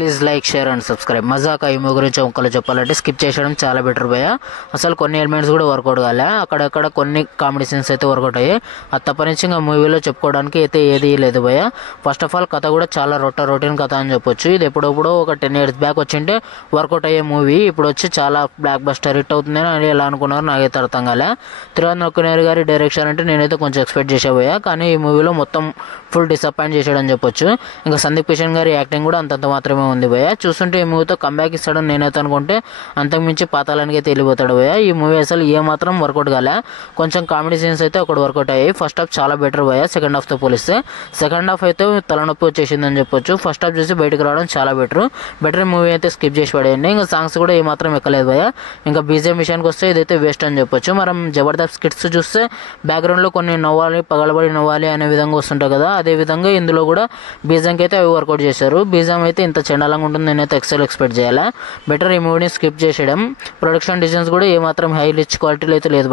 Please like, share and subscribe. Mazaka ఈ movie గురించి ఒక్కలు చెప్పాలంటే స్కిప్ చేసేయడం చాలా బెటర్ భయ. అసలు కొన్ని ఎలిమెంట్స్ కూడా వర్కౌట్ కాలే, అక్కడక్కడ కొన్ని కామెడీ సీన్స్ అయితే వర్కౌట్ అయ్యాయి. అది తప్ప నుంచి ఇంకా మూవీలో చెప్పుకోవడానికి అయితే ఏది లేదు భయ. ఫస్ట్ ఆఫ్ ఆల్ కథ కూడా చాలా రొటీన్ కథ అని చెప్పొచ్చు. ఇది ఎప్పుడప్పుడు ఒక 10 years బ్యాక్ వచ్చింటే వర్కౌట్ అయ్యే మూవీ ఇప్పుడు వచ్చి చాలా బ్లాక్ బస్టర్ హిట్ అవుతుందని అని ఎలా అనుకున్నారు నాకైతే అర్థం కాలే. తిరువన్నకునేరు గారి డైరెక్షన్ అంటే నేనైతే కొంచెం ఎక్స్పెక్ట్ చేసేపోయా, కానీ ఈ మూవీలో మొత్తం ఫుల్ డిసప్పాయింట్ చేసాడని చెప్పొచ్చు. ఇంకా సందీప్ కిషన్ గారి యాక్టింగ్ కూడా అంతంత మాత్రమే ఉంది భయ. చూస్తుంటే ఈ మూవీతో కంబ్యాక్ ఇస్తాడని నేనైతే అనుకుంటే అంతకుమించి పాతాళానికి అయితే వెళ్ళిపోతాడు భయ. ఈ మూవీ అసలు ఏ మాత్రం వర్కౌట్ కాలే. కొంచెం కామెడీ సీన్స్ అయితే ఒకటి వర్కౌట్ అయ్యాయి. ఫస్ట్ హాఫ్ చాలా బెటర్ భయ సెకండ్ హాఫ్తో పోలిస్తే. సెకండ్ హాఫ్ అయితే తలనొప్పి వచ్చేసిందని చెప్పొచ్చు. ఫస్ట్ హాఫ్ చూసి బయటకు రావడం చాలా బెటర్ మూవీ అయితే స్కిప్ చేసి పడేయండి. ఇంకా సాంగ్స్ కూడా ఏ మాత్రం ఎక్కలేదు భయ. ఇంకా బీజేఎం విషయానికి వస్తే ఇదైతే వేస్ట్ అని చెప్పొచ్చు. మనం జబర్దస్త్ స్కిట్స్ చూస్తే బ్యాక్గ్రౌండ్లో కొన్ని నవ్వాలి, పగలబడి నవ్వాలి అనే విధంగా వస్తుంటాయి కదా, అదే విధంగా ఇందులో కూడా బీజంకి అయితే అవి వర్కౌట్ చేశారు. బీజం అయితే ఇంత చండాలంగా ఉంటుంది నేనైతే ఎక్స్పెక్ట్ చేయాలి. బెటర్ ఈ మూవీని స్కిప్ చేసేయడం. ప్రొడక్షన్ డిజైన్స్ కూడా ఏమాత్రం హై రిచ్ క్వాలిటీలో అయితే లేదు.